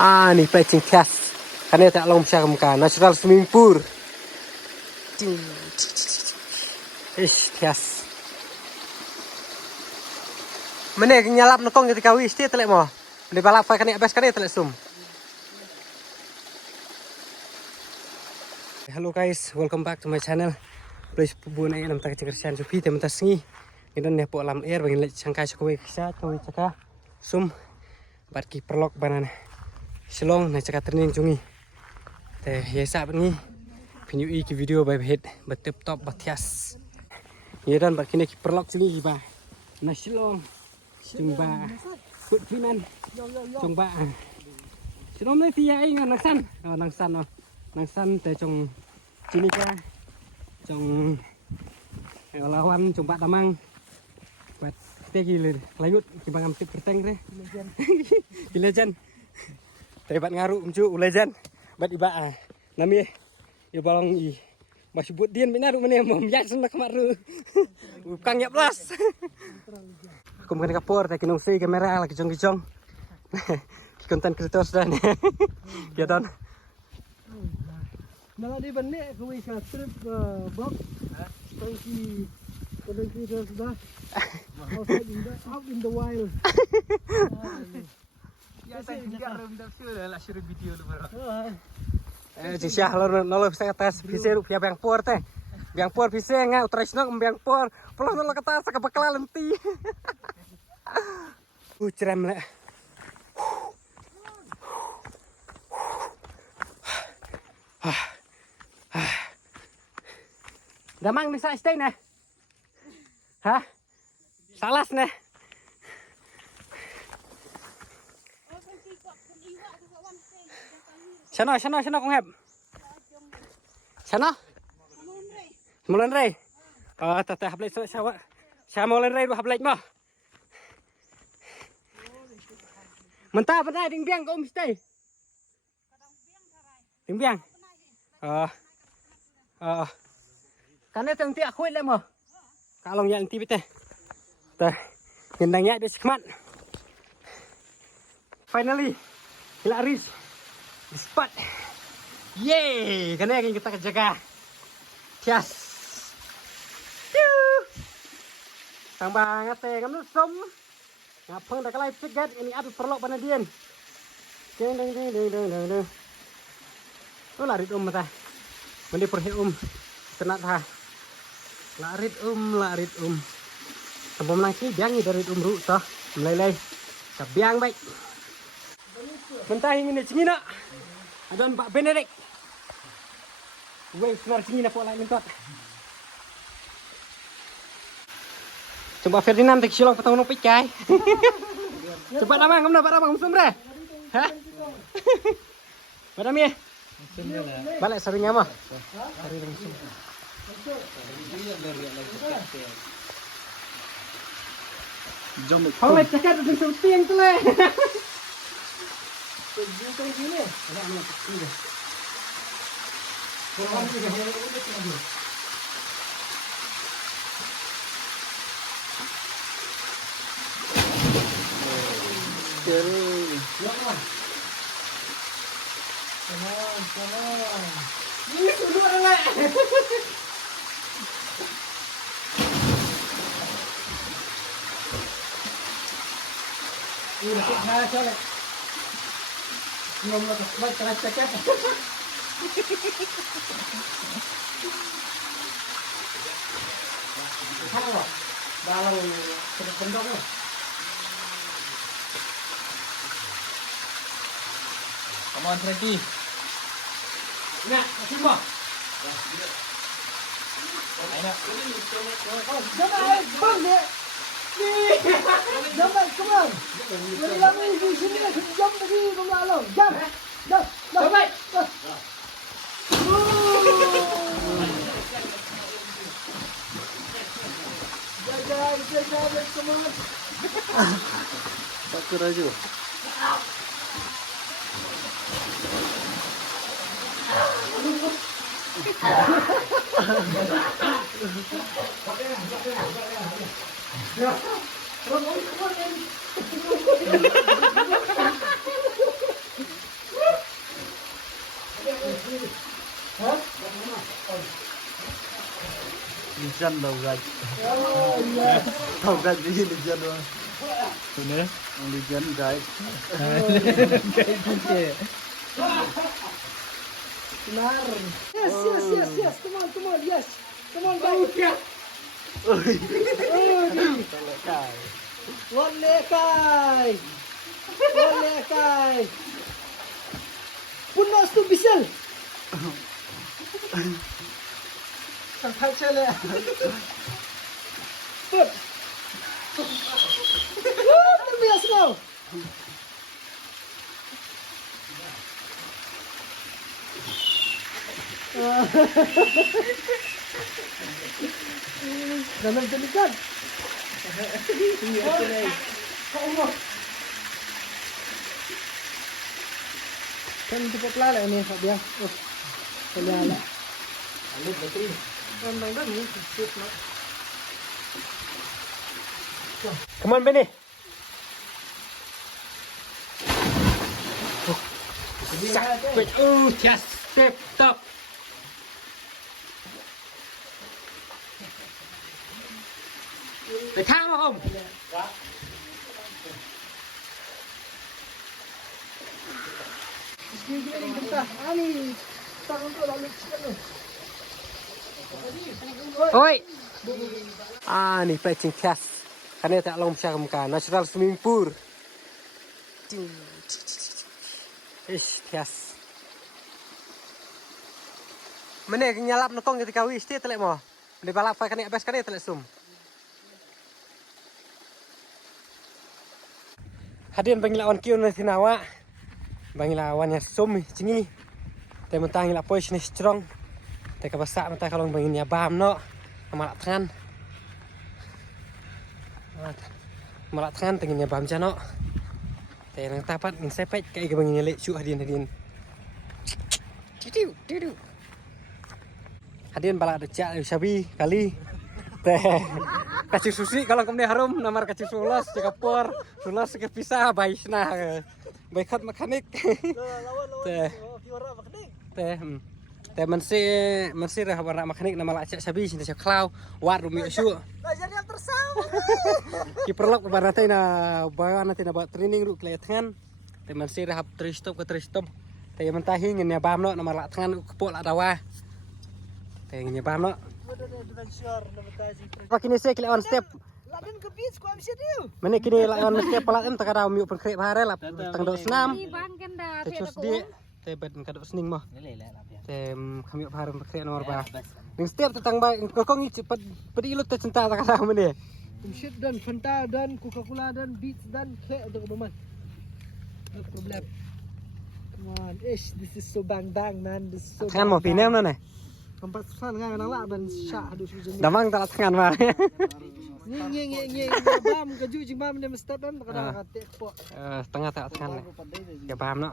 Nih plecing tias. Karena tak long syarumkan natural swimming pool. Tias. Mana nyalap nokong ketika wis dia telek mo. Di balap kan abis kan telek sum. Hello guys, welcome back to my channel. Please buat nak nam tak cerita Sophie teman tasngi. Kita ni po alam air bagi lek sangkai sekowe kisah tu caka sum bat ki perlok banan. Silong na caka training jungi. Te yesa ni pinyu ki video by head bat tip top batias. Ye dan bat kini ki perlok jungi ba. Na silong jumba put finan jumba. Silong ni tia ai nang san. Nang san te trong Cinika trong lawan jumpa tamang buat kita gila layut kibangam tip perteng deh legend tebat ngaru unjuk legend bat iba nami ya balong i masih buat dian binaru mana mau biasa nak maru kang ya plus aku mungkin kapur tapi nong si kamera lagi jong konten kreator sudah nih ya don. Malah di benek ke wisata trip box tangki sudah out in the wild. Ya saya juga belum tahu lah suruh video lu baru. Jisah lo bisa tes bisa rupiah biang por teh. Biang por bisa nggak utrasno biang por. Pulang lo kata sak bakal lenti. Cerem lek. Damang bisa stay nih. Hah? Salas nih. Sana kong heb. Sana? Mulan rey. Tete hablek sawa. Sa mulan rey hablek mah. Mentah ding biang kau stay. Ding biang. Karena tang tiak kuit le mo. Kalong yang ti bete. Tah, gendangnya di sekmat. Finally, kita reach the spot. Yeay, karena yang kita kejaga. Tias. Tang banget teh, kamu som. Ngapeng dah kalai cegat ini aduh perlok panadian. Deng. Tu lari mata. Mandi perhe tenat ha. Larit Tambah lagi biang dari ru toh. Melelai. Biang baik. Mentah ini cingina. Adon Pak Benedict. Wei senar cingina pola mentot. Coba Ferdinand tek silong patang nopik kai. Cepat amang kamu dapat amang sumre. Hah? Padam ya? Balik seringnya mah. Hari langsung. Jom lek cakap tu syuting tu le. Syuting gini. Ada anak kecil. Orang ni dah ada. Tenang. Ini sudah orang Ini dah kena coba. Belum lagi baik keras cakap. Halo. Dalam pendok ni. Come on, Trendy. Nak, semua. Enak. Jangan bang dia. Jangan, come on. Lagi di sini jam tadi pembalong. Jam. Baik. Jaga, come on. Satu aja. Lijan tau guys. Oh iya. Tau guys ini lijan loh. Ini Lijan guys. kayak gitu. Benar. Yes. Come on, yes. Come on, guys. Walekai. Punas tu bisel. Sampai cele. Put. Terbiasa kau. Jangan jadikan. Kan cepat lala ini Pak dia. Lala. Alit bateri. Memang dah ni sip nak. Come on Benny. Just step top. Để thang vào không? Oi. Ni pecing kias. Karena tak long siya muka natural swimming pool. Kias. Mana nyalap nokong ketika wis dia telek mo. Di balap pa kani abes kani telek sum. Hadian bangilawan kion na tinawa. Bangilawan ya sum cingi. Te mentang ila pois ni strong. Te kabasak mata kalau bangin ya bam no. Malak tangan. Malak tangan tengin ya bam jano. Te nang tapat ngin sepet kai ke bangin lek su hadian. Tidu. Hadian balak decak sabi kali. Teh kacang susi kalau kemudian harum namar kacang sulos Singapura sulos ke pisah baisna baikot mekanik teh mensi rah warna mekanik nama lacak sabi cinta siap klau war rumi asu Jadi yang tersama. kiperlok barata na bawa nanti na buat training ru kelihatan teh mensi rah tristop ke tristop teh mentahi ngin ya bamno nama lak tangan kepok lak dawa teh ngin ya bamno Pak kini saya kira on step. Laden ke beach ko am siya dio. Mana kini on step pelat em tak ada miuk perkrep hare lah tang dok senam. Bang kan dah Terus dia tebet kadok sening mah. Tem kami hare perkrep nomor ba. Ning step tentang ba kokong cepat perilut te cinta tak ada mana. Shit dan Fanta dan Coca-Cola dan beach dan kek untuk kebaman. No problem. Come on, this is so bang man. This is so. Kan mau pinem mana? Tempat fan ngan nang dan syah aduh sujen. Damang tak tangan mah. Nye bam ke jujing bam dia mesti dan kadang kate po. Setengah tak tangan. Ya paham no.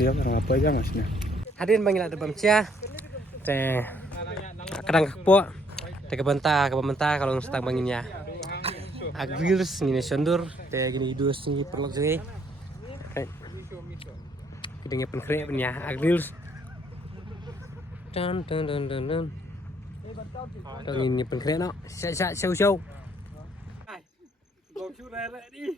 Siap orang apa aja ngasnya. Hadirin panggil ada bamcia. Teh kadang kepo. Teh kebenta kalau setang banginnya. Agwils ni sondur teh gini dua sini perlok sini. Kidangnya penkrep punya agwils. Dan. Kalau ini penkrep no. Show. Gong shoot rare đi.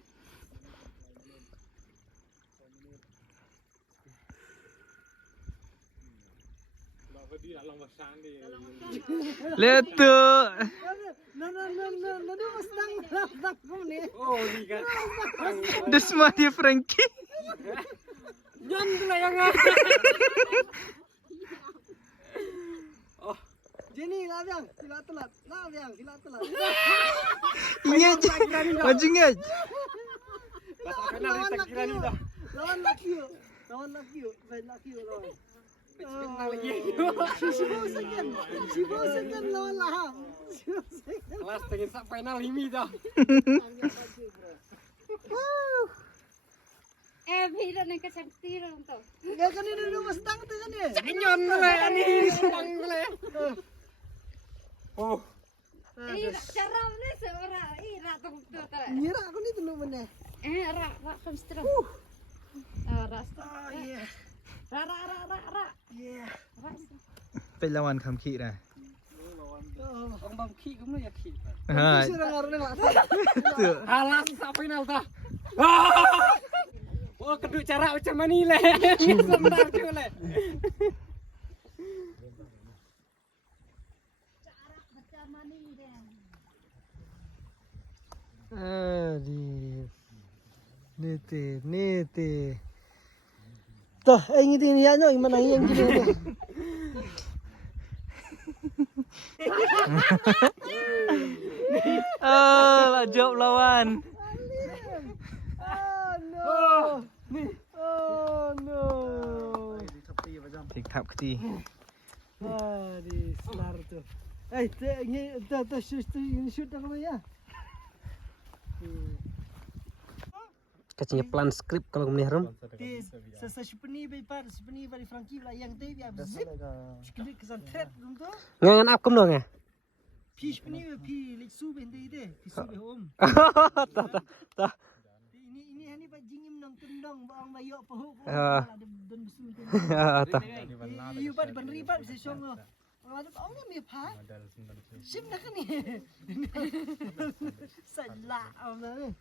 Letu. No, dia mestang ni. Oh, ni kan. Desma dia Frankie. Jangan tu yang Jenny labiang, sila telat. Ingat. Maju ingat. Bahasa kenal di tak ni dah. Lawan laki yuk. Lawan. Siapa sekian lawan laham. Kelas pengen sak final limi dah. Biro nak kecantik tu. Ya kan ini dulu mestang tu kan ya. Nyon le ani sedang le. Oh. Cara ni seorang rak tu tu. Mira aku ni dulu mana. Rak kan strong. Rasta. yeah. Ra. Yeah. Pe lawan kham khi này. Ông bầm khí cũng nói khí. Hai. Tuh. Alas sampai nal ta. Oh, kedua cara macam mana ni le? Sebentar tu le. Macam mana ni dia? Nete. Toh, ini dia ni mana yang gini. Lah jawab lawan. Oh no. Tik thap keti. Di selar tu. Ini dah shoot dah kau ya. Kacanya plan skrip kalau kemudian rum. Sepeni bari Frankie lah yang tu biar zip. Sekali kesan thread tu. Ngangan up kum dong ya. Pi sepeni pi leksu bende ide. Pi sube home. Tah. Ini pak jingim nang tendang bang bayo pahuk. Dan besul tu. Tah. You pada ban ribat se song. Ada orang ni pa. Sim nak ni. Salah amna.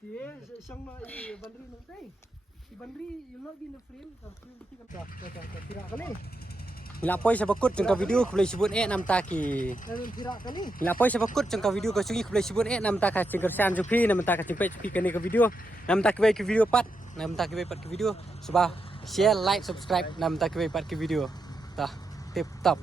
Dia song nak ban ri nang tai. Ban ri you not be in the frame. Tidak kali. Lapoi sa bakut jengka video ku boleh sebut nam taki. Dalam tidak kali. Lapoi sa bakut jengka video ko sungi ku boleh sebut nam tak ka cengker san jupi nam tak ka cengpet jupi kene ke video. Nam tak ke video pat. Nam tak ke pat ke video. Sebab share, like, subscribe nam tak ke pat ke video. Tah. Tip top.